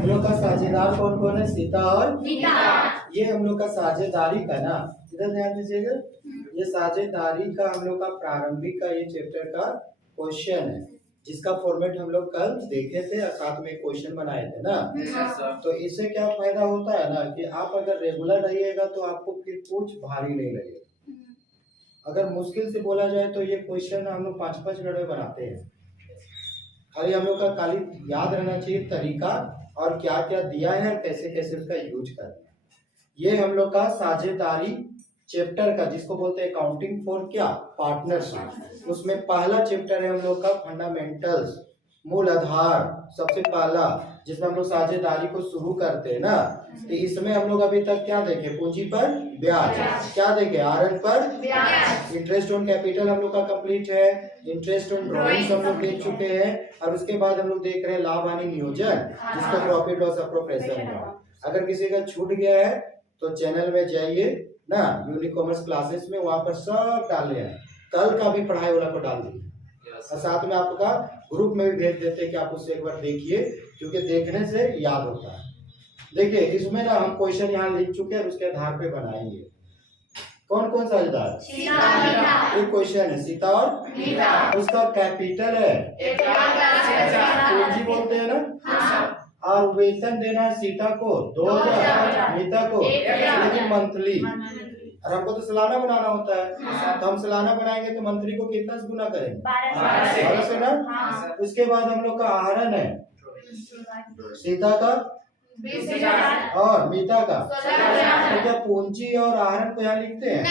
हम लोग का साझेदार कौन कौन है? सीता और मीता। ये हम लोग का साझेदारी का ना, इधर ध्यान दीजिएगा, ये साझेदारी का हम लोग का प्रारंभिक का ये चैप्टर का क्वेश्चन है, जिसका फॉर्मेट हम लोग कल देखे थे और साथ में क्वेश्चन बनाए थे ना। तो इससे क्या फायदा होता है ना कि आप अगर रेगुलर रहिएगा तो आपको फिर कुछ भारी नहीं लगेगा। अगर मुश्किल से बोला जाए तो ये क्वेश्चन हम लोग 5-5 मिनट में बनाते हैं। खाली हम लोग का खाली याद रहना चाहिए तरीका और क्या क्या दिया है और कैसे कैसे उसका यूज करना है। ये हम लोग का साझेदारी चैप्टर का, जिसको बोलते हैं अकाउंटिंग फॉर क्या, पार्टनरशिप, उसमें पहला चैप्टर है हम लोग का फंडामेंटल्स, मूल आधार, सबसे पहला, जिसमें हम लोग साझेदारी को शुरू करते हैं ना। तो इसमें हम लोग अभी तक क्या देखे? पूंजी पर ब्याज, क्या देखे? आरएन पर ब्याज, इंटरेस्ट ऑन कैपिटल हम लोग का कंप्लीट है, इंटरेस्ट ऑन ड्रॉइंग्स हम लोग देख चुके हैं, और उसके बाद हम लोग देख रहे हैं लाभ हानि नियोजन, जिसको प्रॉफिट लॉस अप्रोप्रिएशन है। अगर किसी का छूट गया है तो चैनल में जाइए ना, यूनिक कॉमर्स क्लासेस में, वहां पर सब डाले हैं, कल का भी पढ़ाई वाला को डाल दिए, और साथ में आपका ग्रुप में भी भेज देते हैं कि आप उससे एक बार देखिए, क्योंकि देखने से याद होता है। देखिए इसमें ना हम क्वेश्चन यहाँ लिख चुके हैं, उसके आधार पे बनाएंगे। कौन कौन साझेदार? एक क्वेश्चन है सीता और मीता, उसका कैपिटल है, पूंजी बोलते हैं ना, और वेतन देना है सीता को 2000, मीता को, लेकिन मंथली, और हमको तो सालाना बनाना होता है, तो हम सालाना बनाएंगे तो मंथली को कितना से गुना करेंगे? 12 से ना। उसके बाद हम लोग का आहरण है सीता का 20,000 और मीता का 16,000। तो क्या पूंजी और आहरण को यहाँ लिखते हैं?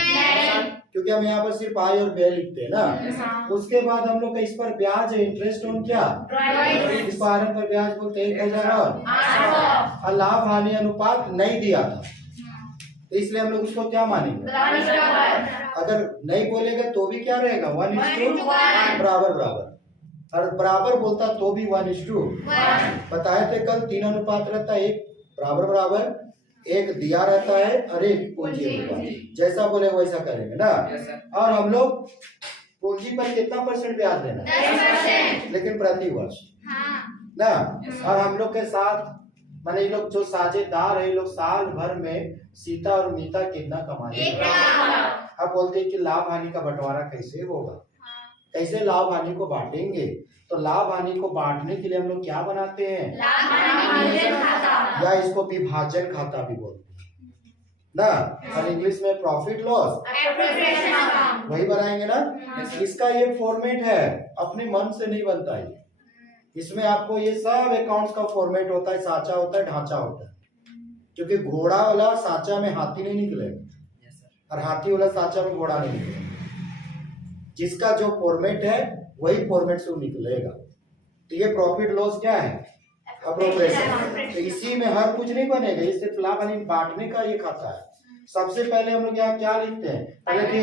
क्योंकि हम यहाँ पर सिर्फ आय और व्यय लिखते हैं ना। उसके बाद हम लोग का इस पर ब्याज है, इंटरेस्ट ऑन क्या, इस आहरण पर ब्याज बोलते हैं 1,000, और लाभ हानि अनुपात नहीं दिया था, तो इसलिए हम लोग उसको क्या मानेंगे? अगर नहीं बोलेगा तो भी क्या रहेगा? 1:1 बराबर बराबर, और बराबर बोलता तो भी 1:1 बताए थे कल। 3 अनुपात रहता है, 1 बराबर बराबर, 1 दिया रहता है और 1 पूंजी अनुपात, जैसा बोले वैसा करेंगे ना। और हम लोग पूंजी पर कितना % ब्याज देना? 10%, लेकिन प्रति वर्ष ना। और हम लोग के साथ माने ये लोग जो साझेदार है, ये लोग साल भर में सीता और मीता कितना कमाएंगे? अब बोलते हैं कि लाभ हानि का बंटवारा कैसे होगा, कैसे लाभ हानि को बांटेंगे? तो लाभ हानि को बांटने के लिए हम लोग क्या बनाते हैं? लाभ हानि नियोजन खाता, या इसको विभाजन खाता भी बोलते हैं ना, और इंग्लिश में प्रॉफिट लॉस अप्रोप्रिएशन, वही बनाएंगे ना। इसका ये फॉर्मेट है, अपने मन से नहीं बनता है। इसमें आपको ये सब अकाउंट्स का फॉर्मेट होता है, साचा होता है, ढांचा होता है, क्योंकि घोड़ा वाला साचा में हाथी नहीं निकलेगा और हाथी वाला साचा में घोड़ा नहीं निकलेगा। जिसका जो फॉर्मेट है वही फॉर्मेट से निकलेगा। तो ये प्रॉफिट लॉस क्या है? अप्रोप्रिएशन। तो इसी में हर कुछ नहीं बनेगा, ये सिर्फ लाभ हानि बांटने का ये खाता है। सबसे पहले हम लोग यहाँ क्या लिखते हैं? पहले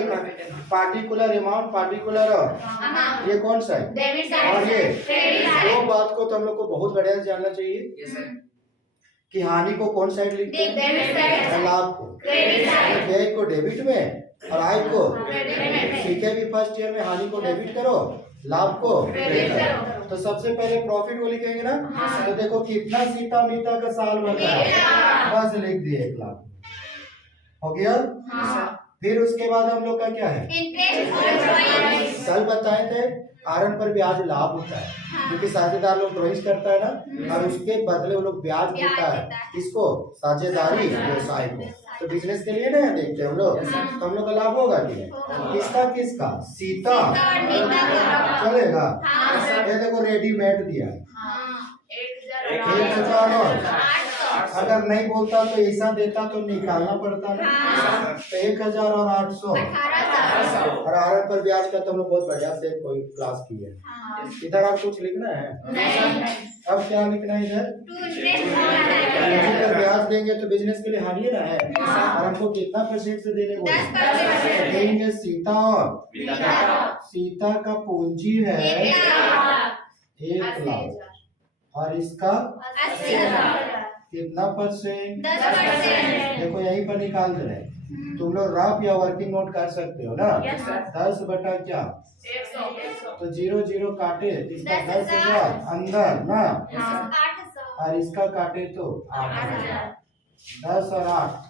पार्टिकुलर अमाउंट, पार्टिकुलर, ये कौन सा है? और ये दो बात को तो हम लोग को बहुत बढ़िया से जानना चाहिए कि हानि को कौन साइड लिखते हैं? लाभ को, व्यय को डेबिट में, और आय को सीखे भी फर्स्ट ईयर में, हानि को डेबिट करो, लाभ को क्रेडिट करो। तो सबसे पहले प्रॉफिट को लिखेंगे ना। तो देखो कितना सीता मीता का साल बन रहा है, बस लिख दिए 1 लाख, हो गया। फिर उसके बाद हम लोग का क्या है? कल बताए थे आहरण पर ब्याज लाभ होता है, क्योंकि साझेदार लोग ड्रॉइंग्स करता है ना, और उसके बदले वो लोग ब्याज देता है। किसको? साझेदारी व्यवसाय को। तो बिजनेस के लिए ना देखते हैं हम लोग, तो हम लोग का लाभ होगा कि नहीं? किसका किसका? सीता चलेगा। ये देखो रेडीमेड दिया है 1,000, और अगर नहीं बोलता तो ऐसा देता तो निकालना पड़ता ना। तो 1,000 और 800, और आहरण पर ब्याज का तो हम लोग बहुत बढ़िया से कोई क्लास की है। इधर और कुछ लिखना है? अब क्या लिखना है इधर? पर ब्याज देंगे तो बिजनेस के लिए हानि ना है, और हमको कितना % से देने बोले? देंगे सीता, और सीता का पूंजी है 1 लाख, और इसका 80,000, कितना %? 10%। देखो यहीं पर निकाल दे रहे, तुम लोग रफ या वर्किंग नोट कर सकते हो ना। 10 बटा क्या? 100। तो 0 0 काटे, इसका 10,000 अंदर ना, और इसका काटे तो 10 और 8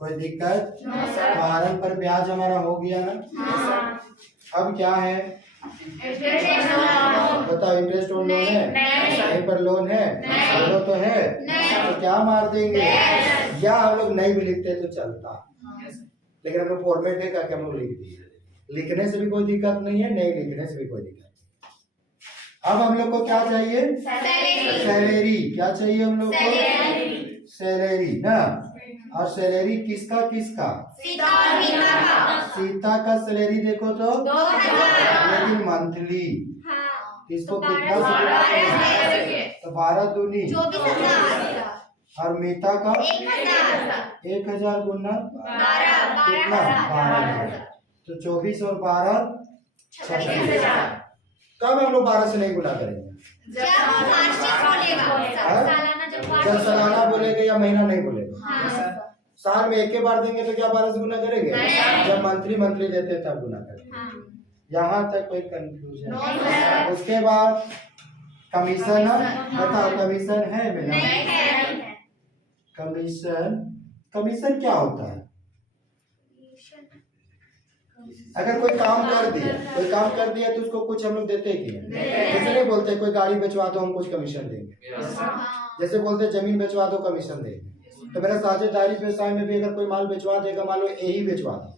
कोई दिक्कत? कारण पर ब्याज हमारा हो गया ना। अब क्या है बताओ? इंटरेस्ट और लोन है, कहीं पर लोन है तो है, तो क्या मार देंगे? या हम लोग नहीं भी लिखते तो चलता, लेकिन हम लोग फॉर्मेट है क्या हम लोग लिख दिए। लिखने से भी कोई दिक्कत नहीं है, नहीं लिखने से भी कोई दिक्कत। अब हम लोग को क्या चाहिए? सैलरी। क्या चाहिए हम लोग को? सैलरी ना। और सैलरी किसका किसका? सीता का सैलरी देखो तो 2000, लेकिन मंथली किसको कितना? तो 12 दूनी 24,000। और मीता का 1000 गुना कितना? 12। तो 24 और 12 36,000। कब हम लोग 12 से नहीं गुना करेंगे? जब सालाना बोलेंगे या महीना नहीं बोलेगा। साल में एक ही बार देंगे तो क्या 12 से गुना करेंगे? जब मंथली देते तब गुना करेंगे। यहाँ तक कोई कंफ्यूजन? उसके बाद कमीशन। बताओ कमीशन है मेरा? कमीशन क्या होता है? अगर कोई काम कर दिया तो उसको कुछ हम लोग देते हैं कि जैसे नहीं बोलते कोई गाड़ी बेचवा दो हम कुछ कमीशन देंगे, जैसे बोलते जमीन बेचवा दो कमीशन देंगे। तो मेरा साझेदारी व्यवसाय में भी अगर कोई माल बेचवा देगा, मान लो ए ही बेचवा दिया,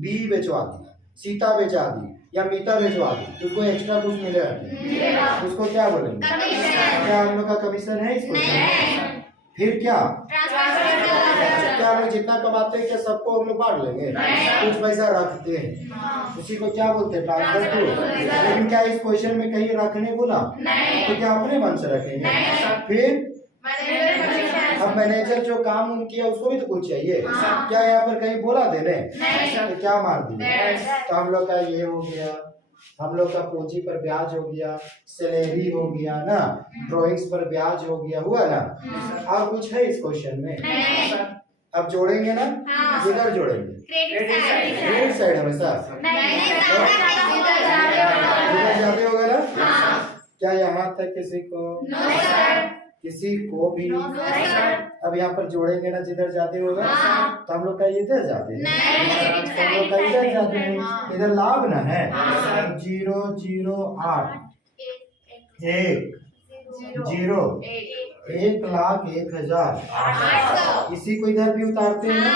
बी बेचवा दिया, सीता बेचा दी या मीता बेचवा दी, तो उसको एक्स्ट्रा कुछ मिलेगा, उसको क्या बोलेंगे? क्या हम लोग का कमीशन है इसको? फिर क्या हम लोग जितना कमाते हैं क्या सबको हम लोग बांट लेंगे? कुछ पैसा रखते हैं, उसी को क्या बोलते हैं? Transfer to. लेकिन क्या इस क्वेश्चन में कहीं रखने बोला? तो क्या अपने मन से रखेंगे? फिर अब मैनेजर जो काम किया उसको भी तो कुछ चाहिए। क्या यहाँ पर कहीं बोला देने? तो क्या मार दिए? तो हम लोग का ये हो गया, हम लोग का पूंजी पर ब्याज हो गया, सैलरी हो गया ना, ड्राइंग्स पर ब्याज हो गया, हुआ ना। अब कुछ है इस क्वेश्चन में? अब जोड़ेंगे ना, किधर जोड़ेंगे? क्रेडिट साइड हमेशा इधर जाते होगा ना। क्या यहाँ तक किसी को भी अब यहाँ पर जोड़ेंगे ना, जिधर जाते होगा तो हम लोग का इधर जाते हैं, हम लोग का इधर जाते हैं, इधर लाभ ना है। 008 1,01,000 इसी को इधर भी उतारते हैं,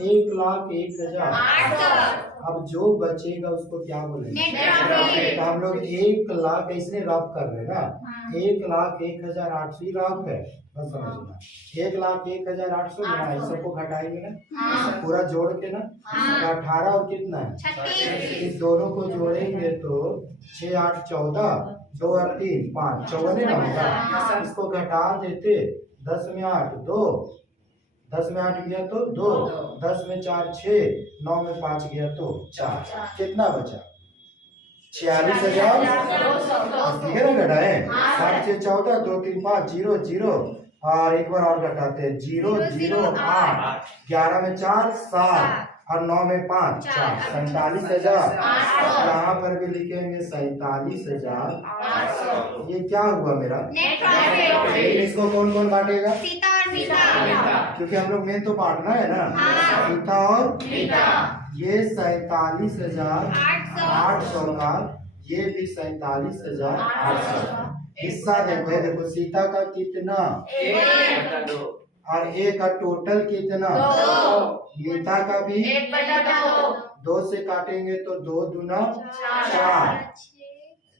1,01,000। अब जो बचेगा उसको क्या बोलेंगे? तो हम लोग 1,00,000 इसने रफ कर रहे ना, 1,01,800 रफ है, बस समझना। 1,01,800 बना, इस सबको घटाएंगे ना पूरा जोड़ के ना, 18 और कितना है? इस दोनों को जोड़ेंगे तो 6 8 14, 2 और 3 5, 54 ना होगा। इसको घटा देते, 10 में 8 2, 10 में 8 गया तो 2, 10 में 4 6, 9 में 5 गया तो 4। कितना बचा? 46,000। ठीक है ना, घटाए 8 6 14, 2 3 5 0 0 और एक बार और घटाते हैं 0 0 8, 11 में 4 7 और 9 में 5 4, 47,000। यहाँ पर भी लिखेंगे 47,000। ये क्या हुआ मेरा? इसको कौन कौन बांटेगा? क्योंकि हम लोग मेन तो बांटना है ना, सीता और ये 47,800 का, ये भी 47,800। हिस्सा देखो सीता का कितना और ए का टोटल कितना, मीता का भी 2 से काटेंगे तो 2 दूना 4,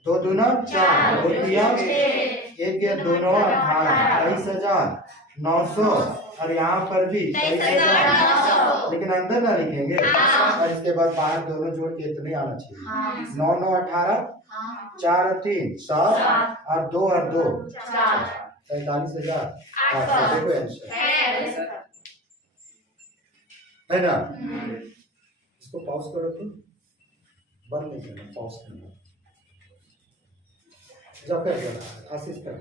2 दूना 4, 2 दिया 1 गया 2 9 18, 23,900। और यहाँ पर भी 23,000, लेकिन अंदर ना लिखेंगे। और इसके बाद बाहर दोनों जोड़ के इतने आना चाहिए, 9 9 18, 4 और 3 7 और 2 और 2 47,000 देखो आंसर है ना। इसको पॉज करो, तो बंद नहीं करना, पॉज करना। जब कर आशीष कर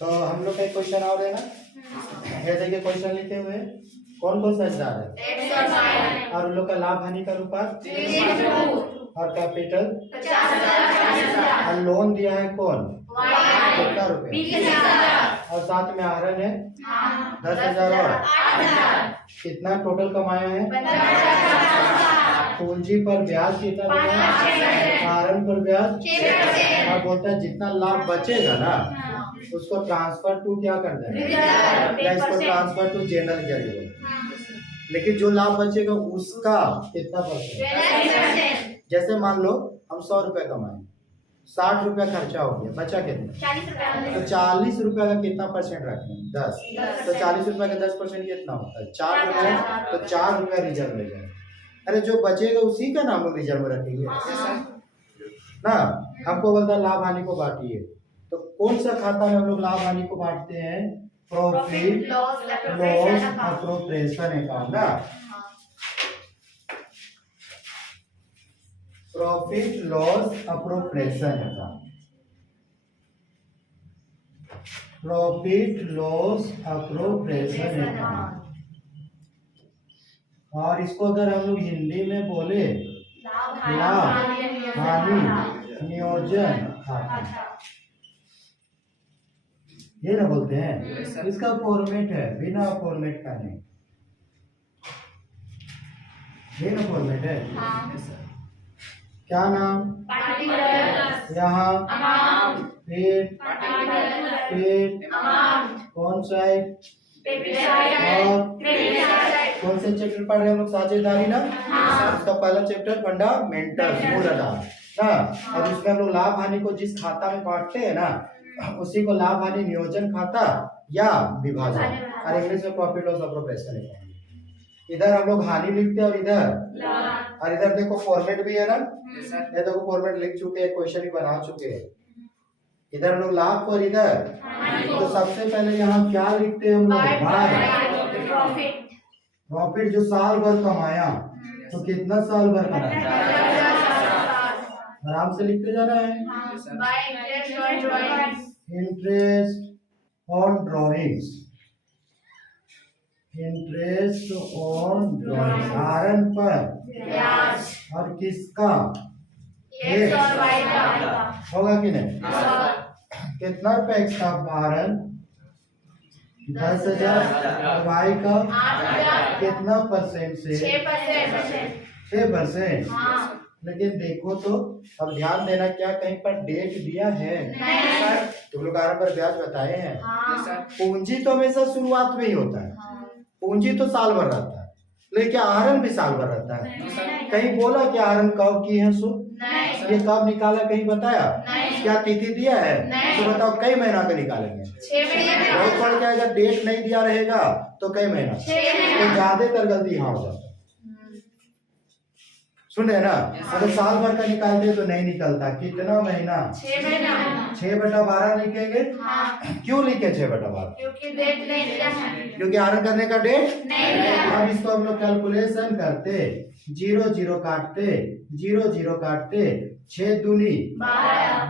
तो हम लोग का क्वेश्चन और है ना। ये देखिए क्वेश्चन लिखे हुए हैं। कौन कौन साझेदार है? और उन लोग का लाभ हानि का अनुपात और कैपिटल और लोन दिया है कौन? कितना रुपए? और साथ में आहरण है 10,000 और कितना टोटल कमाया है? पूंजी पर ब्याज कितना देगा? आहरण पर ब्याज। और बोलता है जितना लाभ बचेगा ना उसको ट्रांसफर टू क्या कर देना, इसको ट्रांसफर टू जनरल करेगा। लेकिन जो लाभ बचेगा उसका कितना परसेंट? जैसे मान लो हम 100 रुपए कमाए, 60 रुपया खर्चा हो गया, बचा कितना? तो 40 रुपया का कितना परसेंट रखना? 10। तो 40 रुपया का 10% कितना होता है? 4 रुपया। तो 4 रुपया रिजर्व में जाए। अरे जो बचेगा उसी का नाम लोग रिजर्व में रखेंगे ना। हमको बोलता है लाभ हानि को बांटिए, तो कौन सा खाता में हम लोग लाभ हानि को बांटते हैं? प्रॉफिट लॉस अप्रोप्रिएशन अकाउंट ना। Profit loss appropriation account, profit loss appropriation account. और इसको अगर हम लोग हिंदी में बोले लाभ हानि नियोजन खाता, ये ना बोलते हैं। इसका फॉर्मेट है, बिना फॉर्मेट का नहीं, बिना फॉर्मेट है। क्या नाम? यहाँ पेट कौन सा है? और कौन से चैप्टर पढ़ रहे हैं हम लोग? साझेदारी ना। उसका पहला चैप्टर फंडामेंटल, मूलाधार ना। और उसमें हम लोग लाभ हानि को जिस खाता में बांटते हैं ना उसी को लाभ हानि नियोजन खाता या विभाजन, और इंग्लिश में प्रॉफिट लॉस अप्रोप्रिएशन अकाउंट। इधर हम लोग हानि लिखते हैं और इधर देखो फॉर्मेट भी है ना। ये देखो फॉर्मेट लिख चुके हैं, क्वेश्चन भी बना चुके हैं। इधर हम लोग लाभ और इधर, तो सबसे पहले यहाँ क्या लिखते हैं हम लोग? प्रॉफिट जो साल भर कमाया, तो कितना साल भर कमाया? आराम से लिखते जाना है। Interest on drawings, interest on drawings, आहरण पर और किसका? होगा कि नहीं? कितना रुपए एक्स्ट्रा आहरण? 10,000। वाई का कितना परसेंट से? 6%। लेकिन देखो तो अब ध्यान देना, क्या कहीं पर डेट दिया है? तुम लोग आहरण पर ब्याज बताए हैं। पूंजी तो हमेशा शुरुआत में ही होता है, पूंजी तो साल भर रहता है, लेकिन आहरण भी साल भर रहता है। कहीं बोला कि आहरण कब की है? सो ये कब निकाला, कहीं बताया? क्या तिथि दिया है? तो बताओ कई महीना का निकालेंगे? बहुत पड़ जाएगा। डेट नहीं दिया रहेगा तो कई महीना, तो ज्यादातर गलती यहाँ हो जाता है। सुन रहे ना? अगर साल भर का निकालते तो नहीं निकलता। कितना महीना? 6/12 लिखेंगे। क्यों लिखे 6/12? क्योंकि आहरण करने का डेट नहीं। अब इसको हम लोग कैलकुलेशन करते, 0 काटते, 0 काटते, 6 दूनी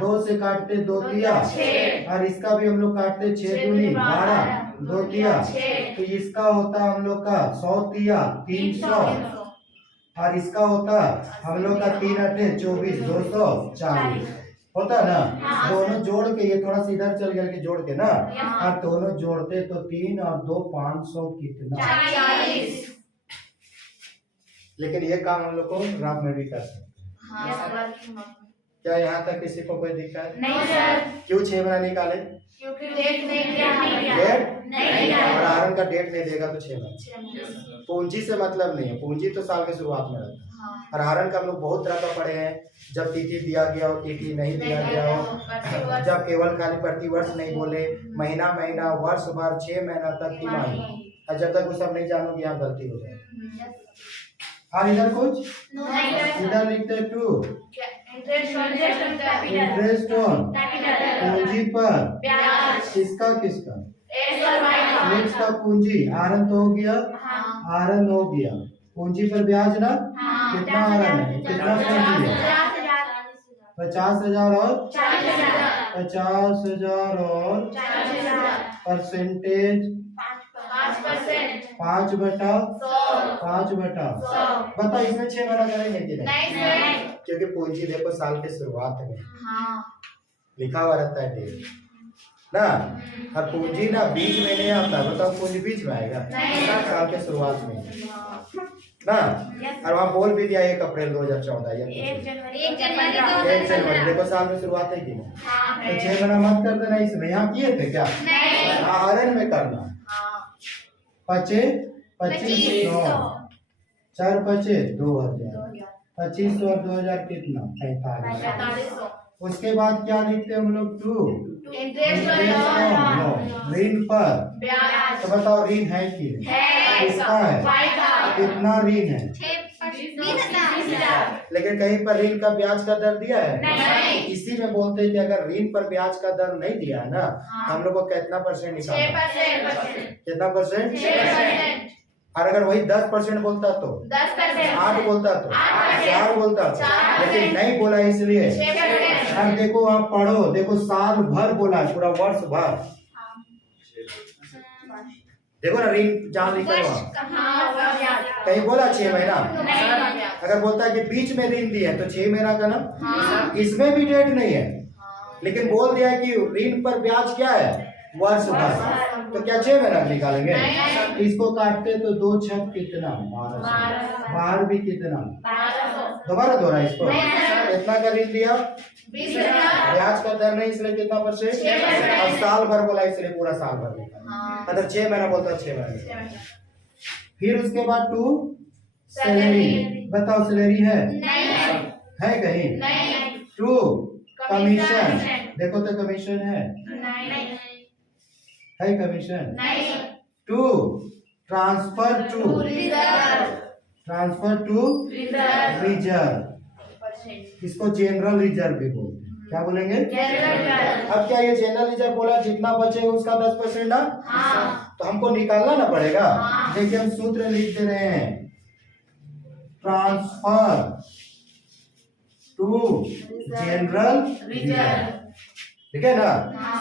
2 से काटते 2 दिया, और इसका भी हम लोग काटते 6 दूनी 12, 2 दिया, तो इसका होता हम लोग का 100 दिया 300, और इसका होता हम लोग का 3 8 24 240 होता ना। दोनों जोड़ के, ये थोड़ा सा इधर चल गया कि जोड़ के ना, और दोनों जोड़ते तो 3 और 2 500 कितना? 40। लेकिन ये काम हम लोग को रात में भी कर सकते हैं। क्या यहाँ तक किसी को कोई दिक्कत? नहीं सर। क्यों 6 महीना निकाले? क्योंकि डेट नहीं दिया, और आहरण का डेट नहीं देगा तो 6 महीना। पूंजी से मतलब नहीं है, पूंजी तो साल के शुरुआत में रहता है। और आहरण का हम लोग बहुत तरह का पढ़े हैं, जब तिथि दिया गया हो, तिथि नहीं दिया गया हो, जब केवल खाली प्रतिवर्ष नहीं बोले, महीना महीना वर्ष भर 6 महीना तक तिमाही, और जब तक वो सब नहीं जानोगे यहाँ गलती हो जाएगी। और इधर कुछ इधर लिखते 2 इंटरेस्ट ऑन पूंजी पर किसका किसका? एक्स का पूंजी। आहरण तो हो गया, आहरण हो गया, पूंजी पर ब्याज ना। कितना आहरण है? कितना पूंजी है? 50,000 और 50,000 और परसेंटेज 5 बटा 5 बटा बता, इसमें 6 महीना करेंगे कि नहीं? क्योंकि पूंजी देखो साल के शुरुआत में लिखा हुआ रहता है डेट ना, और पूंजी ना बीच में नहीं आता। बताओ पूंजी बीच में आएगा? साल के शुरुआत में ना। और वहाँ बोल भी दिया 1 अप्रैल 2014 या 1 जनवरी। देखो साल में शुरुआत है कि नहीं? तो 6 महीना मत कर देना इसमें। यहाँ किए थे क्या? आरएन में करना। 2500 4 5 2000 2500 और 2000 कितना? 4500। उसके बाद क्या लिखते हैं हम लोग? 2 ऋण पर। तो बताओ ऋण है कि किसका है? कितना ऋण है? लेकिन कहीं पर ऋण का ब्याज का दर दिया है? नहीं। इसी में बोलते हैं कि अगर ऋण पर ब्याज का दर नहीं दिया है ना, हम लोग को कितना परसेंट निकालना? कितना परसेंट? 6%। और अगर वही 10% बोलता तो 8 बोलता तो 4 बोलता तो, लेकिन नहीं बोला इसलिए। अब देखो आप पढ़ो, देखो साल भर बोला है, पूरा वर्ष भर। देखो ना ऋण जहाँ लिखा हुआ, कहीं बोला 6 महीना? अगर बोलता है कि बीच में ऋण दिया है तो 6 महीना का ना। इसमें भी डेट नहीं है, लेकिन बोल दिया है कि ऋण पर ब्याज क्या है? वर्ष भर। तो क्या 6 महीना निकालेंगे? इसको काटते तो 2 छक कितना? 1200। बाहर भी कितना? दोबारा दोहरा इसको। कितना का ऋण दिया? ब्याज का दर नहीं इसलिए कितना परसेंट? और साल भर बोला इसलिए पूरा साल भर निकाला। अगर 6 महीना बोलता 6 महीना। फिर उसके बाद 2 सैलरी। बताओ सैलरी है? है कहीं? 2 कमीशन। देखो तो कमीशन है कमीशन? 2 transfer to reserve. इसको जनरल रिजर्व भी बोलते हैं। क्या बोलेंगे? अब क्या ये जनरल रिजर्व बोला जितना बचेगा उसका 10% ना? तो हमको निकालना ना पड़ेगा। देखिए हम सूत्र लिख दे रहे हैं, ट्रांसफर टू जनरल रिजर्व। ठीक है ना?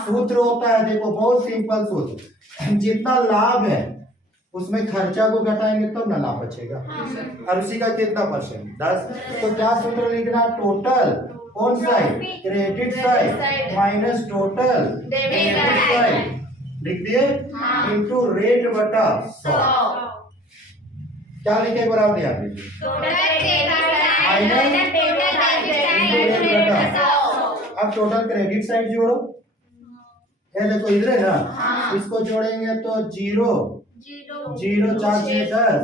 सूत्र होता है, देखो बहुत सिंपल सूत्र, जितना लाभ है उसमें खर्चा को घटाएंगे तब ना लाभ बचेगा। और उसी का कितना परसेंट? 10। तो क्या सूत्र लिखना? टोटल कौन side? Credit side minus total debit side. लिख दिए? इनटू रेट बटा 100। क्या लिखे बराबर दिया? अब टोटल क्रेडिट साइड जोड़ो। ये देखो इधर है ना, इसको जोड़ेंगे तो 0 0 4 6 10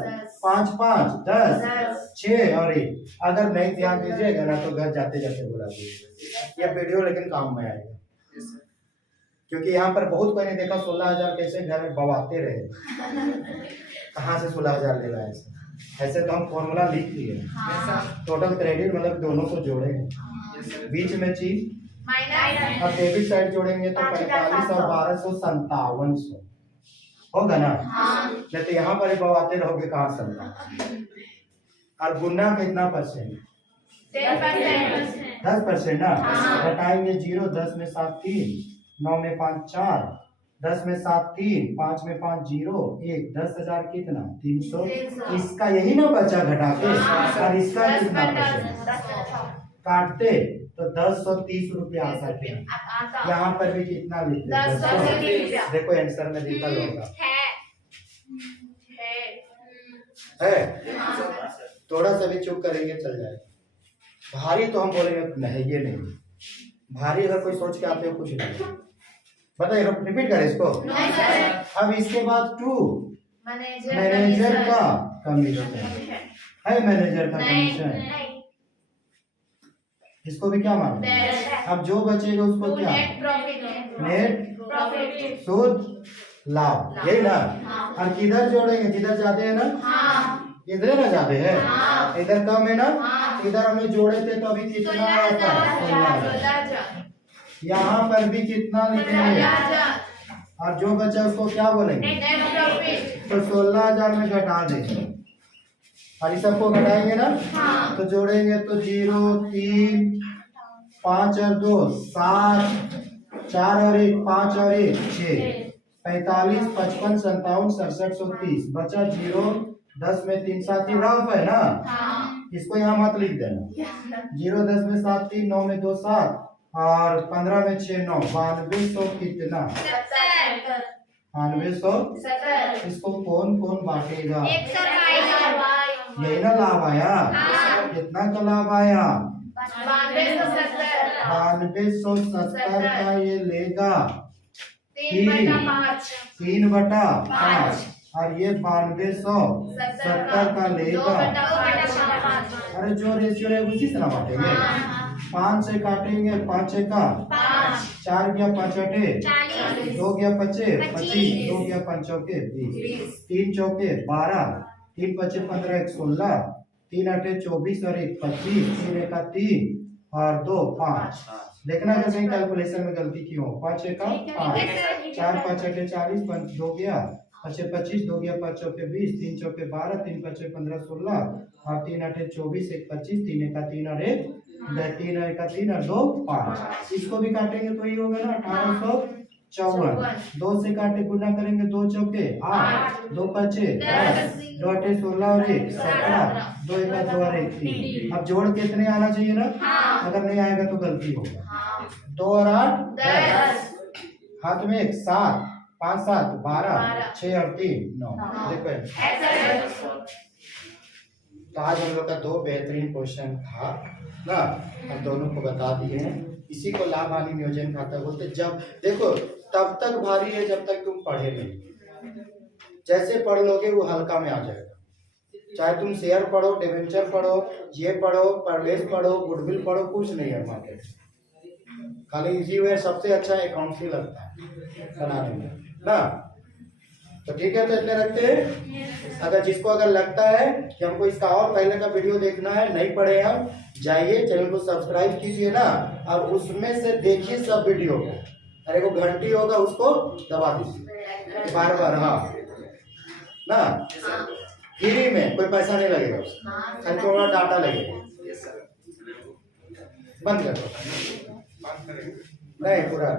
5 5 10 6 और 1। अगर नहीं ध्यान दीजिएगा ना तो घर जाते जाते बुला दीजिएगा। ये वीडियो लेकिन काम में आएगा, क्योंकि यहाँ पर बहुत कोई ने देखा 16,000 कैसे घर में बवाते रहे। कहाँ से 16,000 ले रहा है? ऐसे तो हम फॉर्मूला लिख दिए। टोटल क्रेडिट मतलब दोनों को जोड़ेंगे, बीच में चीज अब डेबिट साइड जोड़ेंगे तो 45 और 1200 5700 होगा ना? नहीं तो यहाँ पर बवाते रहोगे कहाँ 57। और गुना कितना परसेंट? 10% ना। घटाएंगे 0, 10 में 7 3, 9 में 5 4, 10 में 7 3, 5 में 5 0 1, 10,000 कितना? 300। इसका यही ना बचा घटा के, और इसका कितना परसेंट? काटते तो 1030 रुपया आता है। यहाँ पर भी कितना लिखते हैं? देखो आंसर में लिखा होगा है। थोड़ा सा भी चुप करेंगे चल जाएगा। भारी तो हम बोलेंगे नहीं, ये नहीं भारी। अगर कोई सोच के आते हो कुछ नहीं, बताइए रिपीट करें इसको। अब इसके बाद 2 मैनेजर का कमीशन है। मैनेजर का कमीशन इसको भी क्या मानते हैं? अब जो बचेगा उसको क्या? नेट प्रॉफिट शुद्ध लाभ, यही ना। और किधर जोड़ेंगे? जिधर जाते हैं ना, इधर ना जाते हैं, इधर कम है ना, इधर हमें जोड़े थे तो अभी कितना आया था? यहाँ पर भी कितना लिखेंगे? और जो बचा उसको क्या बोलेंगे? तो 16,000 में घटा देंगे। और इस सबको घटाएंगे ना, तो जोड़ेंगे तो 0 3 5 और 2 7 4 और 1 5 और 1 6 45, 55, 57, 67, 130 बचा 0, 10 में 3 7 रफ है ना, इसको यहाँ मत लिख देना। 0 10 में 7 3, 9 में 2 7 और 15 में 6 9, 9200 कितना? 9200। इसको कौन कौन बांटेगा? यही ना लाभ आया। कितना का लाभ आया? 9270 का ये लेगा 3/5 और ये 9270 का लेगा। अरे जो रेशियो है उसी से ना बांटेंगे। 5 से काटेंगे, 5 का 4 गया 5 अटे 2 गया 25, 2 गया 5 चौके 20, 3 चौके 12, 3 पचे 15, 1 16, 3 अटे 24 और 1 25, 3 एका 3 और 2 5। देखना कि कहीं कैलकुलेशन में गलती क्यों। 5 एका 5, 4 5 अटे 40, 5 2 गया 5 25, 2 गया 5 चौके 20, 3 चौके 12, 3 पचे 15 16 और 3 अटे 24, 1 25, 3 एका 3 और 1 3 एका 3 और 2 5। इसको भी काटेंगे तो ये होगा ना 1854। 2 से काटे गुना करेंगे 2 चौके 8, 2 पचे 10, 2 अटे 16 और 1 17, 2 एका 2 और 1 3। अब जोड़ के इतने आना चाहिए ना, अगर नहीं आएगा तो गलती होगा। 2 और 8 10, हाथ में 1 7, 5 7 12, 6 और 3 9। देखो तो आज हम लोग का 2 बेहतरीन क्वेश्चन था ना, हम दोनों को बता दिए हैं। इसी को लाभ हानि नियोजन खाता बोलते। जब देखो तब तक भारी है जब तक तुम पढ़े नहीं। जैसे पढ़ लोगे वो हल्का में आ जाएगा। चाहे तुम शेयर पढ़ो, डिवेंचर पढ़ो, ये पढ़ो, परवेश पढ़ो, गुडविल पढ़ो, कुछ नहीं है मार्केट। खाली इजी वे सबसे अच्छा अकाउंट ही लगता है बनाने में ना। तो ठीक है, तो इतने रखते हैं। अगर जिसको अगर लगता है कि हमको इसका और पहले का वीडियो देखना है, नहीं पढ़े हम, जाइए चैनल को सब्सक्राइब कीजिए ना। अब उसमें से देखिए सब वीडियो को, अरे वो घंटी होगा उसको दबा दीजिए बार बार। हाँ ना, फ्री में, कोई पैसा नहीं लगेगा उसका, खाली थोड़ा डाटा लगेगा। बंद कर दो, नहीं पूरा